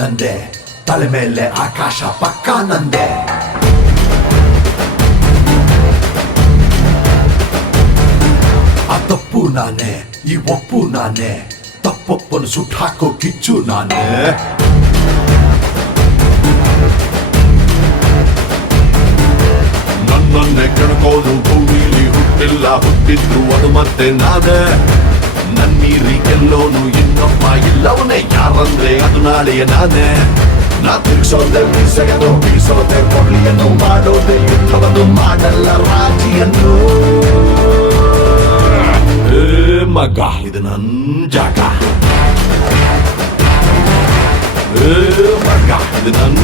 ನಂದೆ, ತಲೆ ಮೇಲೆ ಆಕಾಶ ಪಕ್ಕ ನಂದೆ. ಆ ತಪ್ಪು ನಾನೇ, ಈ ಒಪ್ಪು ನಾನೇ, ತಪ್ಪೊಪ್ಪನ್ನು ಸುಟ್ಟು ಹಾಕೋ ಕಿಚ್ಚು ನಾನೇ. ನನ್ನೇ ಕೆಣಕೋನು ಭೂಮಿಲಿ ಹುಟ್ಟಿಲ್ಲ, ಹುಟ್ಟಿದ್ರು ಅದು ಮತ್ತೆ ನಾನೇ. ನನ್ನೀರಿ ಗೆಲ್ಲೋನು ಇನ್ನೊಬ್ಬ ಇಲ್ಲವನೇ, ಯಾರಂದ್ರೆ ಅದು ನಾಳೆಯ ನಾನೇ. ನಾ ತಿರ್ಗಿಸೋದೆ ಬೀಸೆಯನ್ನು, ಬೀಸೋದೆ ಕೊಳ್ಳಿಯನ್ನು, ಮಾಡೋದೆ ಯುದ್ಧವನ್ನು, ಮಾಡಲ್ಲ ರಾಜಿಯನ್ನು. ಮಗ ಇದು ನನ್ ಜಾಗ, ಮಗ ಇದು ನನ್